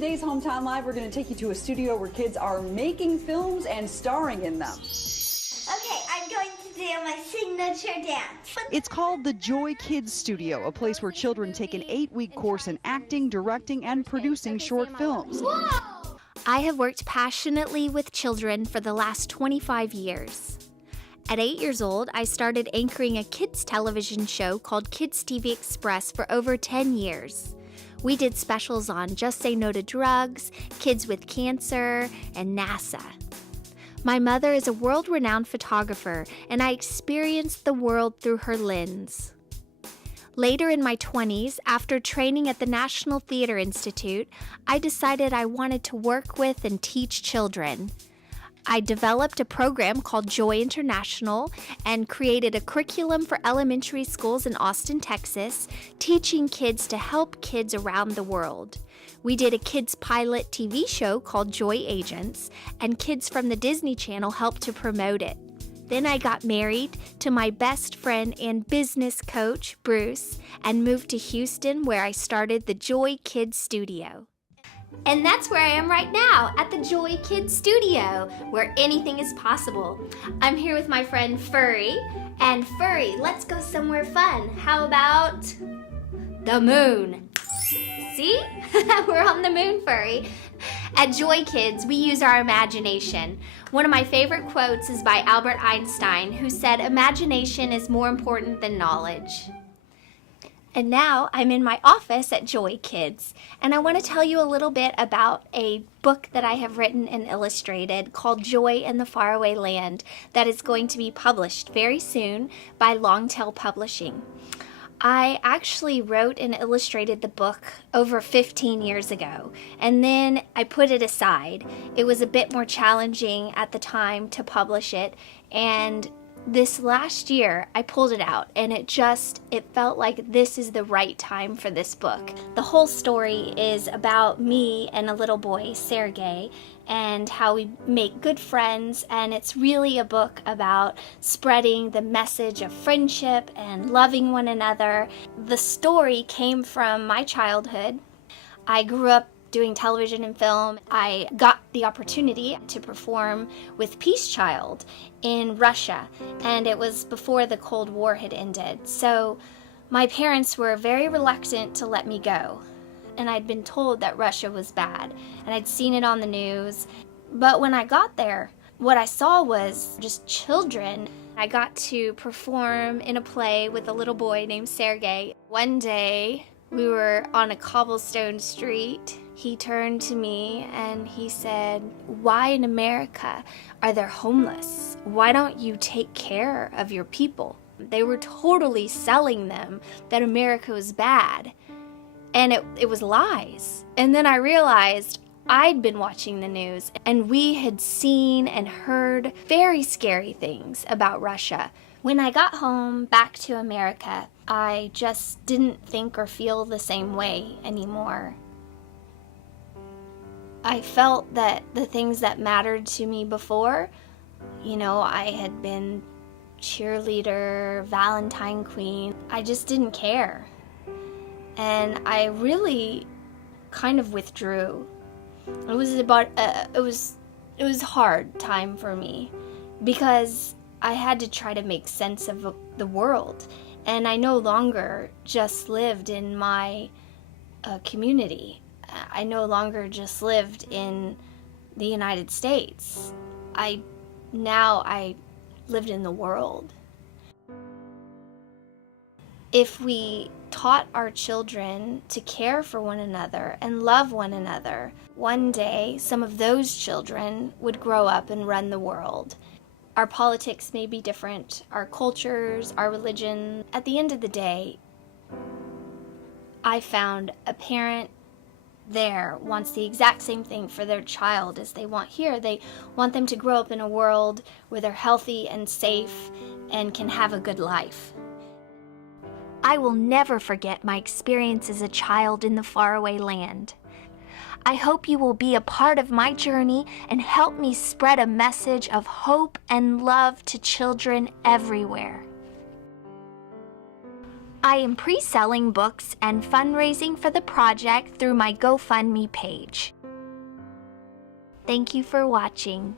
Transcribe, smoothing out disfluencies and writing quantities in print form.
Today's Hometown Live, we're going to take you to a studio where kids are making films and starring in them. Okay, I'm going to do my signature dance. It's called the Joy Kids Studio, a place where children take an 8-week course in acting, directing, and producing short films. Whoa! I have worked passionately with children for the last 25 years. At 8 years old, I started anchoring a kids television show called Kids TV Express for over 10 years. We did specials on Just Say No to Drugs, Kids with Cancer, and NASA. My mother is a world-renowned photographer, and I experienced the world through her lens. Later in my 20s, after training at the National Theater Institute, I decided I wanted to work with and teach children. I developed a program called Joy International and created a curriculum for elementary schools in Austin, Texas, teaching kids to help kids around the world. We did a kids pilot TV show called Joy Agents, and kids from the Disney Channel helped to promote it. Then I got married to my best friend and business coach, Bruce, and moved to Houston, where I started the Joy Kids Studio. And that's where I am right now, at the Joy Kids Studio, where anything is possible. I'm here with my friend Furry, and Furry, let's go somewhere fun. How about the moon? See? We're on the moon, Furry. At Joy Kids, we use our imagination. One of my favorite quotes is by Albert Einstein, who said, "Imagination is more important than knowledge." And now I'm in my office at Joy Kids, and I want to tell you a little bit about a book that I have written and illustrated called Joy in the Faraway Land that is going to be published very soon by Longtail Publishing. I actually wrote and illustrated the book over 15 years ago, and then I put it aside. It was a bit more challenging at the time to publish it, and this last year, I pulled it out, and it felt like this is the right time for this book. The whole story is about me and a little boy, Sergey, and how we make good friends, and it's really a book about spreading the message of friendship and loving one another. The story came from my childhood. I grew up doing television and film. I got the opportunity to perform with Peace Child in Russia, and it was before the Cold War had ended. So my parents were very reluctant to let me go, and I'd been told that Russia was bad, and I'd seen it on the news. But when I got there, what I saw was just children. I got to perform in a play with a little boy named Sergey. One day, we were on a cobblestone street. He turned to me and he said, "Why in America are there homeless? Why don't you take care of your people?" They were totally selling them that America was bad. And it was lies. And then I realized I'd been watching the news, and we had seen and heard very scary things about Russia. When I got home back to America, I just didn't think or feel the same way anymore. I felt that the things that mattered to me before, I had been cheerleader, Valentine Queen, I just didn't care. And I really kind of withdrew. It was it was a hard time for me because I had to try to make sense of the world, and I no longer just lived in my community. I no longer just lived in the United States. I lived in the world. If we taught our children to care for one another and love one another, one day some of those children would grow up and run the world. Our politics may be different, our cultures, our religion. At the end of the day, I found a parent there wants the exact same thing for their child as they want here. They want them to grow up in a world where they're healthy and safe and can have a good life. I will never forget my experience as a child in the faraway land. I hope you will be a part of my journey and help me spread a message of hope and love to children everywhere. I am pre-selling books and fundraising for the project through my GoFundMe page. Thank you for watching.